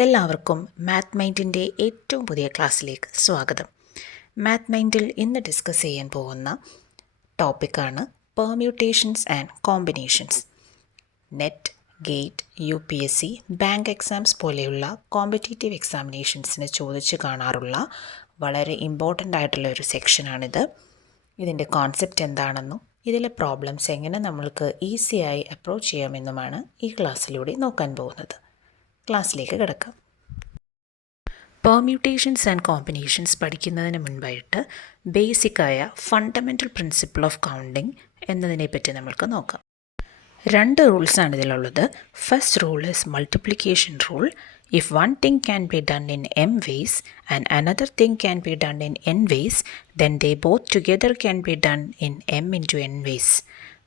എല്ലാവർക്കും മാത്ത് മൈൻഡിൻ്റെ ഏറ്റവും പുതിയ ക്ലാസ്സിലേക്ക് സ്വാഗതം. മാത്ത് മൈൻഡിൽ ഇന്ന് ഡിസ്കസ് ചെയ്യാൻ പോകുന്ന ടോപ്പിക്കാണ് permutations and combinations. Net, gate, UPSC, bank exams പോലെയുള്ള കോമ്പറ്റേറ്റീവ് എക്സാമിനേഷൻസിന് ചോദിച്ച് കാണാറുള്ള വളരെ ഇമ്പോർട്ടൻ്റ് ആയിട്ടുള്ള ഒരു സെക്ഷനാണിത്. ഇതിൻ്റെ കോൺസെപ്റ്റ് എന്താണെന്നും ഇതിലെ പ്രോബ്ലംസ് എങ്ങനെ നമ്മൾക്ക് ഈസിയായി അപ്രോച്ച് ചെയ്യാമെന്നുമാണ് ഈ ക്ലാസ്സിലൂടെ നോക്കാൻ പോകുന്നത്. ക്ലാസ്സിലേക്ക് കിടക്കാം. പെർമ്യൂട്ടേഷൻസ് ആൻഡ് കോമ്പിനേഷൻസ് പഠിക്കുന്നതിന് മുൻപായിട്ട് ബേസിക്കായ ഫണ്ടമെൻ്റൽ പ്രിൻസിപ്പിൾ ഓഫ് കൗണ്ടിങ് എന്നതിനെപ്പറ്റി നമ്മൾക്ക് നോക്കാം. 2 റൂൾസാണ് ഇതിലുള്ളത്. First rule is multiplication rule. If one thing can be done in m ways and another thing can be done in n ways, then they both together can be done in m into n ways.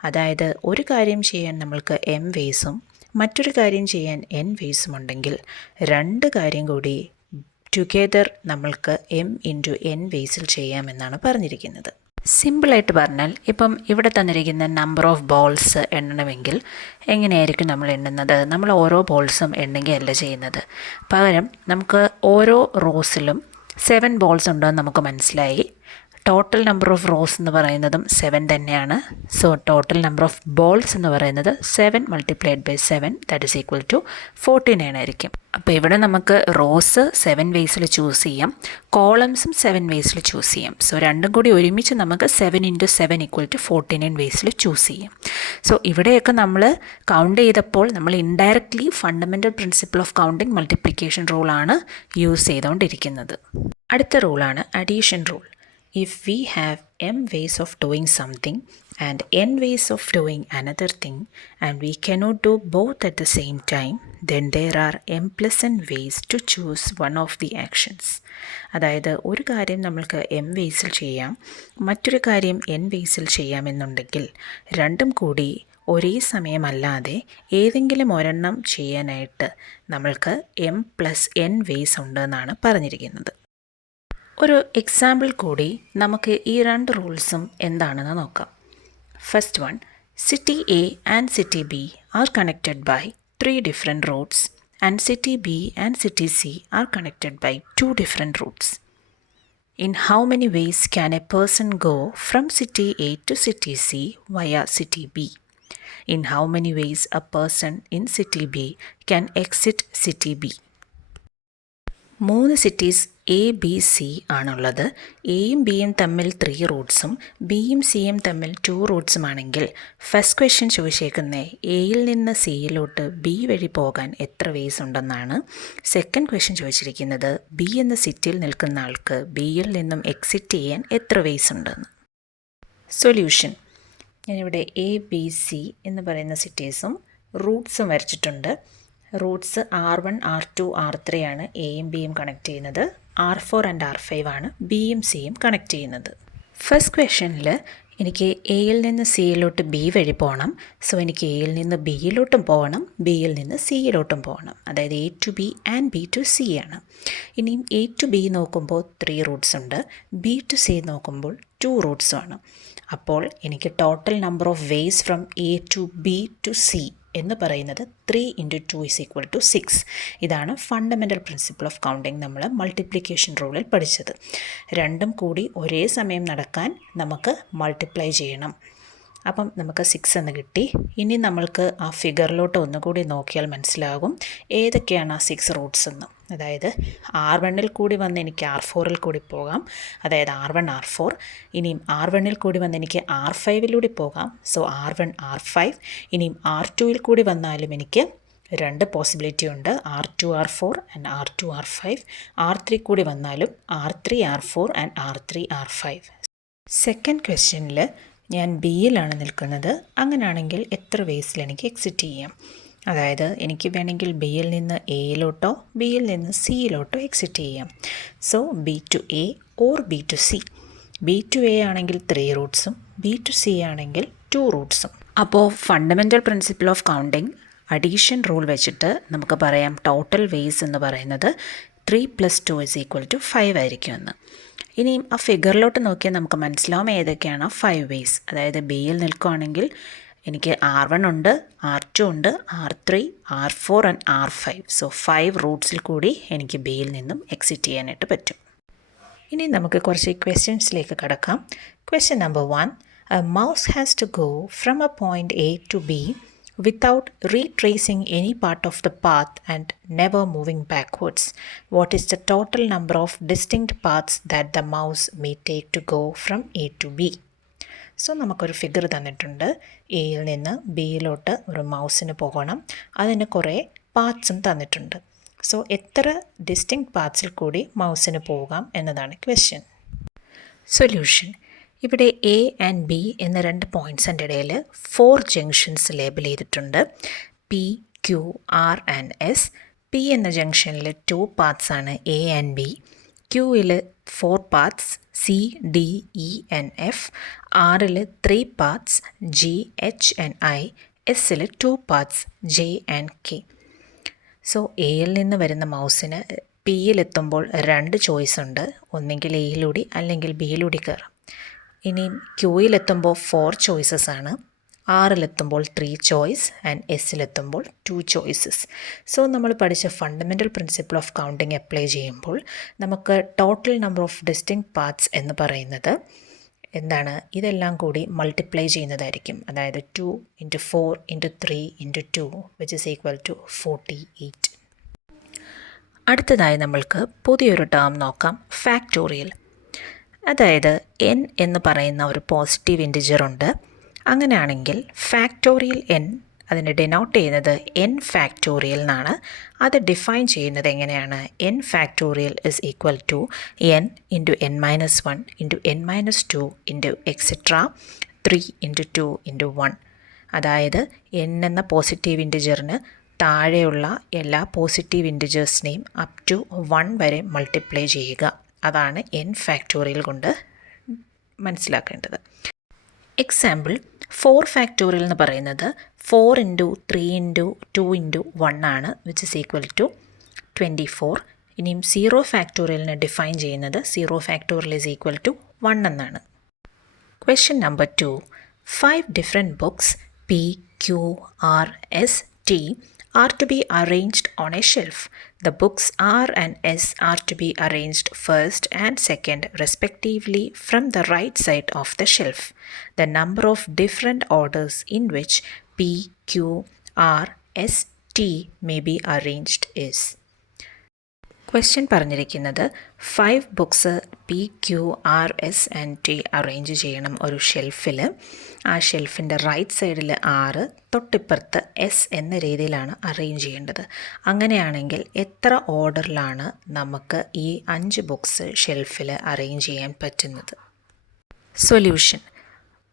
അതായത് ഒരു കാര്യം ചെയ്യാൻ നമ്മൾക്ക് m വേസും മറ്റൊരു കാര്യം ചെയ്യാൻ n വേസും ഉണ്ടെങ്കിൽ 2 കാര്യം കൂടി ടുഗെദർ നമ്മൾക്ക് m ഇൻറ്റു n വേസിൽ ചെയ്യാമെന്നാണ് പറഞ്ഞിരിക്കുന്നത്. സിമ്പിളായിട്ട് പറഞ്ഞാൽ ഇപ്പം ഇവിടെ തന്നിരിക്കുന്ന നമ്പർ ഓഫ് ബോൾസ് എണ്ണണമെങ്കിൽ എങ്ങനെയായിരിക്കും നമ്മൾ എണ്ണുന്നത്? നമ്മൾ ഓരോ ബോൾസും എണ്ണുകയല്ല ചെയ്യുന്നത്. പകരം നമുക്ക് ഓരോ റോസിലും 7 ബോൾസ് ഉണ്ടെന്ന് നമുക്ക് മനസ്സിലായി. ടോട്ടൽ നമ്പർ ഓഫ് റോസ് എന്ന് പറയുന്നതും 7 തന്നെയാണ്. So total number of balls എന്ന് പറയുന്നത് 7 multiplied by 7 that is equal to 49 ആയിരിക്കും. അപ്പോൾ ഇവിടെ നമുക്ക് റോസ് 7 വേസിൽ ചൂസ് ചെയ്യാം, കോളംസും 7 വേസിൽ ചൂസ് ചെയ്യാം. സോ രണ്ടും കൂടി ഒരുമിച്ച് നമുക്ക് 7 ഇൻറ്റു 7 ഈക്വൽ ടു 49 വേസിൽ ചൂസ് ചെയ്യാം. സോ ഇവിടെയൊക്കെ നമ്മൾ കൗണ്ട് ചെയ്തപ്പോൾ നമ്മൾ indirectly fundamental principle of counting multiplication റൂളാണ് യൂസ് ചെയ്തുകൊണ്ടിരിക്കുന്നത്. അടുത്ത റൂളാണ് addition rule. If we have m ways of doing something and n ways of doing another thing and we cannot do both at the same time, then there are m plus n ways to choose one of the actions. അതായത് ഒരു കാര്യം നമ്മൾക്ക് m വേസിൽ ചെയ്യാം, മറ്റൊരു കാര്യം n വേസിൽ ചെയ്യാമെന്നുണ്ടെങ്കിൽ രണ്ടും കൂടി ഒരേ സമയമല്ലാതെ ഏതെങ്കിലും ഒരെണ്ണം ചെയ്യാനായിട്ട് നമ്മൾക്ക് m പ്ലസ് n വേസ് ഉണ്ടെന്നാണ് പറഞ്ഞിരിക്കുന്നത്. ഒരു എക്സാമ്പിൾ കൂടി നമുക്ക് ഈ 2 റൂൾസും എന്താണെന്ന് നോക്കാം. First one, city A and city B are connected by 3 different routes and city B and city C are connected by 2 different routes. In how many ways can a person go from city A to city C via city B? In how many ways a person in city B can exit city B? 3 cities A B C ആണുള്ളത്. എയും ബിയും തമ്മിൽ 3 റൂട്ട്സും ബിയും സിയും തമ്മിൽ 2 റൂട്ട്സുമാണെങ്കിൽ first question ചോദിച്ചേക്കുന്നത് എയിൽ നിന്ന് സിയിലോട്ട് B വഴി പോകാൻ എത്ര വേസ് ഉണ്ടെന്നാണ്. സെക്കൻഡ് ക്വസ്റ്റ്യൻ ചോദിച്ചിരിക്കുന്നത് ബി എന്ന സിറ്റിയിൽ നിൽക്കുന്ന ആൾക്ക് ബിയിൽ നിന്നും എക്സിറ്റ് ചെയ്യാൻ എത്ര വേസ് ഉണ്ടെന്ന്. സൊല്യൂഷൻ, ഞാനിവിടെ എ ബി സി എന്ന് പറയുന്ന സിറ്റീസും റൂട്ട്സും വരച്ചിട്ടുണ്ട്. റൂട്ട്സ് R1, R2, R3 ആണ് എയും ബിയും കണക്ട് ചെയ്യുന്നത്. R4 ആൻഡ് R5 ആണ് ബിയും സിയും കണക്ട് ചെയ്യുന്നത്. ഫസ്റ്റ് ക്വസ്റ്റ്യനിൽ എനിക്ക് എയിൽ നിന്ന് സിയിലോട്ട് ബി വഴി പോകണം. സോ എനിക്ക് എയിൽ നിന്ന് ബിയിലോട്ടും പോകണം, ബിയിൽ നിന്ന് സിയിലോട്ടും പോകണം. അതായത് A to B and B to C ആണ്. ഇനിയും എ ടു ബി നോക്കുമ്പോൾ 3 റൂട്ട്സ് ഉണ്ട്, ബി ടു സി നോക്കുമ്പോൾ 2 റൂട്ട്സും ആണ്. അപ്പോൾ എനിക്ക് total number of ways from A to B to C എന്ന് പറയുന്നത് 3 ഇൻറ്റു 2 ഈസ് ഈക്വൽ ടു 6. ഇതാണ് ഫണ്ടമെൻ്റൽ പ്രിൻസിപ്പിൾ ഓഫ് കൗണ്ടിങ് നമ്മൾ മൾട്ടിപ്ലിക്കേഷൻ റൂളിൽ പഠിച്ചത്. രണ്ടും കൂടി ഒരേ സമയം നടക്കാൻ നമുക്ക് മൾട്ടിപ്ലൈ ചെയ്യണം. അപ്പം നമുക്ക് 6 എന്ന് കിട്ടി. ഇനി നമ്മൾക്ക് ആ ഫിഗറിലോട്ട് ഒന്നുകൂടി നോക്കിയാൽ മനസ്സിലാകും ഏതൊക്കെയാണ് ആ 6 റൂട്ട്സ് എന്ന്. അതായത് R1 കൂടി വന്ന് എനിക്ക് R4 കൂടി പോകാം, അതായത് R1 R4. ഇനിയും R1 കൂടി വന്ന് എനിക്ക് R5 പോകാം, സോ R1 R5. ഇനിയും R2 കൂടി വന്നാലും എനിക്ക് 2 പോസിബിലിറ്റി ഉണ്ട്, R2 R4 and R2 R5. R3 കൂടി വന്നാലും R3 R4 and R3 R5. Second ക്വസ്റ്റ്യനിൽ ഞാൻ ബിയിലാണ് നിൽക്കുന്നത്. അങ്ങനെയാണെങ്കിൽ എത്ര വേസിൽ എനിക്ക് എക്സിറ്റ് ചെയ്യാം? അതായത് എനിക്ക് വേണമെങ്കിൽ ബിയിൽ നിന്ന് എയിലോട്ടോ ബിയിൽ നിന്ന് സിയിലോട്ടോ എക്സിറ്റ് ചെയ്യാം. So B to A or B to C. B to A ആണെങ്കിൽ 3 റൂട്ട്സും ബി ടു സി ആണെങ്കിൽ 2 റൂട്ട്സും. അപ്പോൾ fundamental principle of counting addition rule വെച്ചിട്ട് നമുക്ക് പറയാം ടോട്ടൽ വേസ് എന്ന് പറയുന്നത് 3 + 2 = 5 ആയിരിക്കുമെന്ന്. ഇനിയും ആ ഫിഗറിലോട്ട് നോക്കിയാൽ നമുക്ക് മനസ്സിലാവും ഏതൊക്കെയാണ് 5 വേസ്. അതായത് ബിയിൽ നിൽക്കുകയാണെങ്കിൽ എനിക്ക് R1 ഉണ്ട്, R2 ഉണ്ട്, R3, R4 and R5. So 5 റൂട്ട്സിൽ കൂടി എനിക്ക് ബിയിൽ നിന്നും എക്സിറ്റ് ചെയ്യാനായിട്ട് പറ്റും. ഇനി നമുക്ക് കുറച്ച് ക്വസ്റ്റ്യൻസിലേക്ക് കടക്കാം. Question number 1. A mouse has to go from a point A to B without retracing any part of the path and never moving backwards. What is the total number of distinct paths that the mouse may take to go from A to B? So നമുക്കൊരു figure തന്നിട്ടുണ്ട്. എയിൽ നിന്ന് ബിയിലോട്ട് ഒരു മൗസിന് പോകണം. അതിന് കുറേ പാത്സും തന്നിട്ടുണ്ട്. So എത്ര ഡിസ്റ്റിങ്ക്റ്റ് പാത്സിൽ കൂടി മൗസിന് പോകാം എന്നതാണ് ക്വസ്റ്റ്യൻ. സൊല്യൂഷൻ. ഇവിടെ എ ആൻഡ് ബി എന്ന 2 പോയിൻറ്റ്സിൻ്റെ ഇടയിൽ 4 ജംഗ്ഷൻസ് ലേബിൾ ചെയ്തിട്ടുണ്ട്. P, Q, R and S. P എന്ന ജംഗ്ഷനിൽ 2 പാത്സാണ് എ ആൻഡ് ബി. ക്യൂവിൽ 4 paths C, D, E and F. ആറിൽ 3 paths G, H and I. എസ്സിൽ 2 paths J and K. So എയിൽ നിന്ന് വരുന്ന മൗസിന് പിയിലെത്തുമ്പോൾ 2 ചോയ്സ് ഉണ്ട്. ഒന്നെങ്കിൽ എയിലൂടെ അല്ലെങ്കിൽ ബിയിലൂടെ കയറാം. ഇനി ക്യൂയിലെത്തുമ്പോൾ 4 ചോയ്സസ് ആണ്. ആറിലെത്തുമ്പോൾ 3 ചോയ്സ് ആൻഡ് എസ്സിലെത്തുമ്പോൾ 2 ചോയ്സസ്. സോ നമ്മൾ പഠിച്ച fundamental principle of counting apply ചെയ്യുമ്പോൾ നമുക്ക് total number of distinct paths എന്ന് പറയുന്നത് എന്താണ്? ഇതെല്ലാം കൂടി മൾട്ടിപ്ലൈ ചെയ്യുന്നതായിരിക്കും. അതായത് 2 × 4 × 3 × 2 വിച്ച് ഈസ് ഈക്വൽ ടു 48. അടുത്തതായി നമ്മൾക്ക് പുതിയൊരു ടേം നോക്കാം, ഫാക്ടോറിയൽ. അതായത് n എന്ന് പറയുന്ന ഒരു പോസിറ്റീവ് ഇൻറ്റിജർ ഉണ്ട്. അങ്ങനെയാണെങ്കിൽ ഫാക്ടോറിയൽ n അതിനെ ഡിനോട്ട് ചെയ്യുന്നത് n ഫാക്ടോറിയൽ എന്നാണ്. അത് ഡിഫൈൻ ചെയ്യുന്നത് എങ്ങനെയാണ്? n factorial is equal to n × n - 1 × n - 2 etcetera 3 × 2 × 1. അതായത് n എന്ന പോസിറ്റീവ് ഇൻറ്റിജറിന് താഴെയുള്ള എല്ലാ പോസിറ്റീവ് ഇൻറ്റിജേഴ്സിനെയും അപ് ടു 1 വരെ മൾട്ടിപ്ലൈ ചെയ്യുക. അതാണ് n ഫാക്ടോറിയൽ കൊണ്ട് മനസ്സിലാക്കേണ്ടത്. എക്സാമ്പിൾ 4 ഫാക്ടോറിയൽ എന്ന് പറയുന്നത് 4 × 3 × 2 × 1 ആണ്, വിച്ച് ഇസ് ഈക്വൽ ടു 24. ഇനിയും 0 ഫാക്ടോറിയലിനെ ഡിഫൈൻ ചെയ്യുന്നത് 0 ഫാക്ടോറിയൽ ഈസ് ഈക്വൽ ടു 1 എന്നാണ്. Question number 2. 5 different books P, Q, R, S, T are to be arranged on a shelf. The books R and S are to be arranged first and second respectively from the right side of the shelf. The number of different orders in which P, Q, R, S, T may be arranged is. Question പറഞ്ഞിരിക്കുന്നത് 5 books P, Q, R, S and T arrange ചെയ്യണം ഒരു ഷെൽഫിൽ. ആ ഷെൽഫിൻ്റെ right സൈഡിൽ 6, തൊട്ടിപ്പുറത്ത് S എന്ന രീതിയിലാണ് arrange ചെയ്യേണ്ടത്. അങ്ങനെയാണെങ്കിൽ എത്ര ഓർഡറിലാണ് നമുക്ക് ഈ 5 ബുക്സ് ഷെൽഫിൽ അറേഞ്ച് ചെയ്യാൻ പറ്റുന്നത്? സൊല്യൂഷൻ.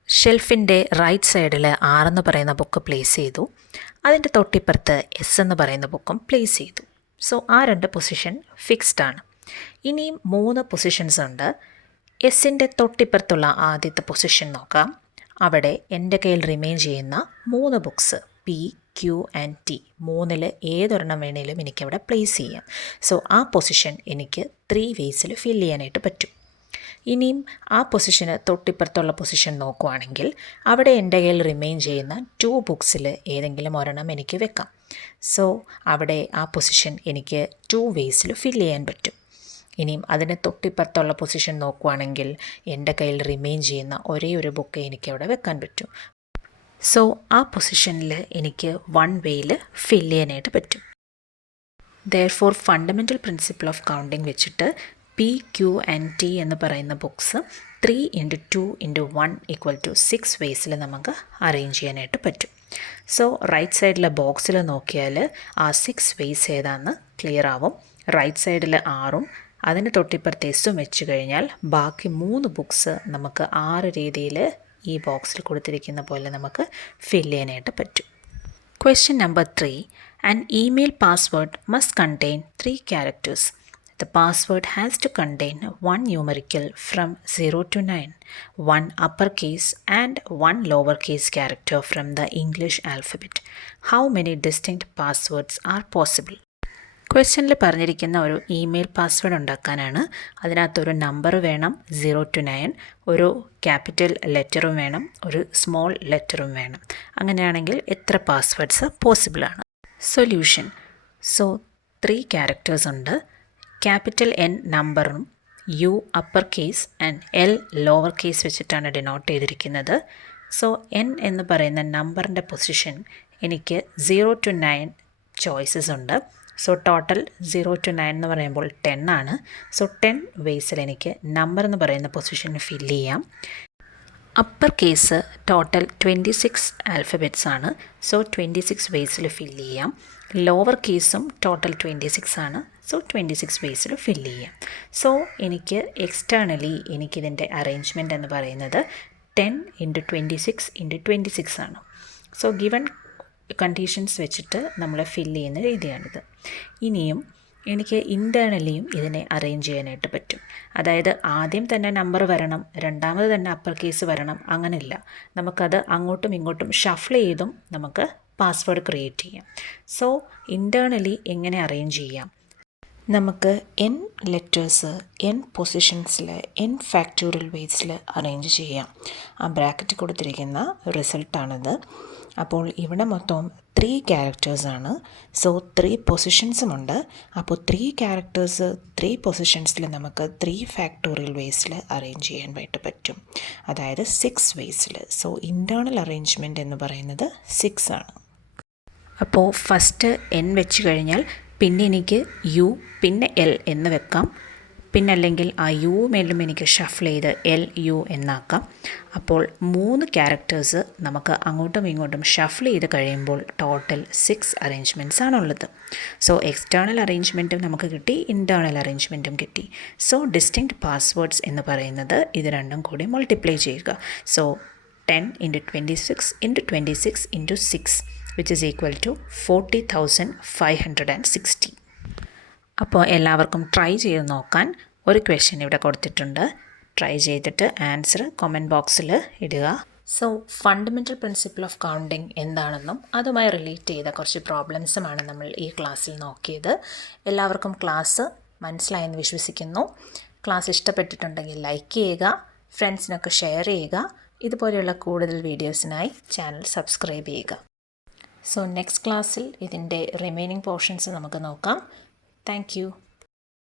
ഷെൽഫിൻ്റെ റൈറ്റ് സൈഡിൽ 6 എന്ന് പറയുന്ന ബുക്ക് പ്ലേസ് ചെയ്തു. അതിൻ്റെ തൊട്ടിപ്പുറത്ത് എസ് എന്ന് പറയുന്ന ബുക്കും പ്ലേസ് ചെയ്തു. സോ ആ 2 പൊസിഷൻ ഫിക്സ്ഡ് ആണ്. ഇനിയും 3 പൊസിഷൻസ് ഉണ്ട്. എസിൻ്റെ തൊട്ടിപ്പുറത്തുള്ള ആദ്യത്തെ പൊസിഷൻ നോക്കാം. അവിടെ എൻ്റെ കയ്യിൽ റിമെയിൻ ചെയ്യുന്ന 3 books P, Q and T, 3ൽ ഏതൊരെണ്ണം വേണേലും എനിക്കവിടെ പ്ലേസ് ചെയ്യാം. സോ ആ പൊസിഷൻ എനിക്ക് 3 വേസിൽ ഫിൽ ചെയ്യാനായിട്ട് പറ്റും. ഇനിയും ആ പൊസിഷന് തൊട്ടിപ്പുറത്തുള്ള പൊസിഷൻ നോക്കുവാണെങ്കിൽ അവിടെ എൻ്റെ കയ്യിൽ റിമെയിൻ ചെയ്യുന്ന 2 ബുക്സിൽ ഏതെങ്കിലും ഒരെണ്ണം എനിക്ക് വെക്കാം. സോ അവിടെ ആ പൊസിഷൻ എനിക്ക് 2 വേസിൽ ഫിൽ ചെയ്യാൻ പറ്റും. ഇനിയും അതിന് തൊട്ടിപ്പുറത്തുള്ള പൊസിഷൻ നോക്കുവാണെങ്കിൽ എൻ്റെ കയ്യിൽ റിമെയിൻ ചെയ്യുന്ന ഒരേ ഒരു ബുക്ക് എനിക്ക് അവിടെ വെക്കാൻ പറ്റും. സോ ആ പൊസിഷനിൽ എനിക്ക് 1 വേയിൽ ഫിൽ ചെയ്യാനായിട്ട് പറ്റും. Therefore fundamental principle of counting വെച്ചിട്ട് പി, ക്യു ആൻഡ് ടി എന്ന് പറയുന്ന ബുക്സ് 3 × 2 × 1 ഈക്വൽ ടു 6 വേസിൽ നമുക്ക് അറേഞ്ച് ചെയ്യാനായിട്ട് പറ്റും. സോ റൈറ്റ് സൈഡിലെ ബോക്സിൽ നോക്കിയാൽ ആ 6 വേസ് ഏതാണെന്ന് ക്ലിയർ ആവും. റൈറ്റ് സൈഡിൽ 6ഉം അതിന് തൊട്ടിപ്പുറത്ത് എസ്സും വെച്ച് കഴിഞ്ഞാൽ ബാക്കി 3 ബുക്സ് നമുക്ക് 6 രീതിയിൽ ഈ ബോക്സിൽ കൊടുത്തിരിക്കുന്ന പോലെ നമുക്ക് ഫിൽ ചെയ്യാനായിട്ട് പറ്റും. Question number 3. An email password must contain 3 characters. The password has to contain 1 numerical from 0 to 9, 1 uppercase and 1 lowercase character from the English alphabet. How many distinct passwords are possible? ക്വസ്റ്റ്യനിൽ പറഞ്ഞിരിക്കുന്ന ഒരു ഇമെയിൽ പാസ്വേഡ് ഉണ്ടാക്കാനാണ്. അതിനകത്തൊരു number വേണം 0 to 9, ഒരു capital ലെറ്ററും വേണം, ഒരു small ലെറ്ററും വേണം. അങ്ങനെയാണെങ്കിൽ എത്ര പാസ്വേഡ്സ് പോസിബിളാണ്? സൊല്യൂഷൻ. സോ 3 ക്യാരക്ടേഴ്സ് ഉണ്ട്. ക്യാപിറ്റൽ N നമ്പറും U upper case and L lower case വെച്ചിട്ടാണ് ഡിനോട്ട് ചെയ്തിരിക്കുന്നത്. സോ N എന്ന് പറയുന്ന നമ്പറിൻ്റെ പൊസിഷൻ എനിക്ക് 0 to 9 ചോയ്സസ് ഉണ്ട്. സോ ടോട്ടൽ 0 to 9 എന്ന് പറയുമ്പോൾ 10 ആണ്. സോ 10 വേസിൽ എനിക്ക് നമ്പർ എന്ന് പറയുന്ന പൊസിഷൻ ഫില്ല് ചെയ്യാം. അപ്പർ കേസ് ടോട്ടൽ 26 ആൽഫബറ്റ്സ് ആണ്. സോ 26 വേസിൽ ഫില്ല് ചെയ്യാം. ലോവർ കേസും ടോട്ടൽ 26 ആണ്. സോ 26 വേസിൽ ഫില്ല് ചെയ്യാം. സോ എനിക്ക് എക്സ്റ്റേണലി എനിക്കിതിൻ്റെ അറേഞ്ച്മെൻറ്റ് എന്ന് പറയുന്നത് 10 × 26 × 26 ആണ്. സോ ഗിവൺ കണ്ടീഷൻസ് വെച്ചിട്ട് നമ്മൾ ഫില്ല് ചെയ്യുന്ന രീതിയാണിത്. ഇനിയും എനിക്ക് ഇൻറ്റേർണലിയും ഇതിനെ അറേഞ്ച് ചെയ്യാനായിട്ട് പറ്റും. അതായത് ആദ്യം തന്നെ നമ്പർ വരണം, രണ്ടാമത് തന്നെ അപ്പർ കേസ് വരണം, അങ്ങനെയില്ല. നമുക്കത് അങ്ങോട്ടും ഇങ്ങോട്ടും ഷഫിൾ ചെയ്തും നമുക്ക് പാസ്വേഡ് ക്രിയേറ്റ് ചെയ്യാം. സോ ഇൻറ്റേർണലി എങ്ങനെ അറേഞ്ച് ചെയ്യാം? നമുക്ക് n ലെറ്റേഴ്സ് n പൊസിഷൻസിൽ n ഫാക്ടോറിയൽ വേസിൽ അറേഞ്ച് ചെയ്യാം. ആ ബ്രാക്കറ്റ് കൊടുത്തിരിക്കുന്ന റിസൾട്ടാണിത്. അപ്പോൾ ഇവിടെ മൊത്തം 3 ക്യാരക്ടേഴ്സാണ്. സോ 3 പൊസിഷൻസുമുണ്ട്. അപ്പോൾ 3 ക്യാരക്ടേഴ്സ് 3 പൊസിഷൻസിൽ നമുക്ക് 3 ഫാക്ടോറിയൽ വേസിൽ അറേഞ്ച് ചെയ്യാനായിട്ട് പറ്റും. അതായത് 6 വേസിൽ. സോ ഇൻറ്റേർണൽ അറേഞ്ച്മെൻറ്റ് എന്ന് പറയുന്നത് 6 ആണ്. അപ്പോൾ ഫസ്റ്റ് n വെച്ച് കഴിഞ്ഞാൽ പിന്നെ എനിക്ക് U പിന്നെ L എന്ന് വെക്കാം. പിന്നെ അല്ലെങ്കിൽ ആ യു മേലും എനിക്ക് ഷഫിൾ ചെയ്ത് LU എന്നാക്കാം. അപ്പോൾ 3 ക്യാരക്ടേഴ്സ് നമുക്ക് അങ്ങോട്ടും ഇങ്ങോട്ടും ഷഫിൾ ചെയ്ത് കഴിയുമ്പോൾ ടോട്ടൽ 6 അറേഞ്ച്മെൻറ്റ്സ് ആണുള്ളത്. സോ എക്സ്റ്റേണൽ അറേഞ്ച്മെൻറ്റും നമുക്ക് കിട്ടി, ഇൻറ്റേർണൽ അറേഞ്ച്മെൻറ്റും കിട്ടി. സോ ഡിസ്റ്റിങ്ക്റ്റ് പാസ്വേഡ്സ് എന്ന് പറയുന്നത് ഇത് രണ്ടും കൂടി മൾട്ടിപ്ലൈ ചെയ്യുക. So 10 × 26 × 26 × 6 which is equal to 40,560. അപ്പോൾ എല്ലാവർക്കും ട്രൈ ചെയ്ത് നോക്കാൻ ഒരു ക്വസ്റ്റ്യൻ ഇവിടെ കൊടുത്തിട്ടുണ്ട്. ട്രൈ ചെയ്തിട്ട് ആൻസർ കമൻറ്റ് ബോക്സിൽ ഇടുക. So fundamental principle of counting എന്താണെന്നും അതുമായി റിലേറ്റ് ചെയ്ത കുറച്ച് പ്രോബ്ലംസുമാണ് നമ്മൾ ഈ ക്ലാസ്സിൽ നോക്കിയത്. എല്ലാവർക്കും ക്ലാസ് മനസ്സിലായെന്ന് വിശ്വസിക്കുന്നു. ക്ലാസ് ഇഷ്ടപ്പെട്ടിട്ടുണ്ടെങ്കിൽ ലൈക്ക് ചെയ്യുക, ഫ്രണ്ട്സിനൊക്കെ ഷെയർ ചെയ്യുക. ഇതുപോലെയുള്ള കൂടുതൽ വീഡിയോസിനായി ചാനൽ സബ്സ്ക്രൈബ് ചെയ്യുക. സോ നെക്സ്റ്റ് ക്ലാസ്സിൽ ഇതിൻ്റെ റിമൈനിങ് പോർഷൻസ് നമുക്ക് നോക്കാം. Thank you.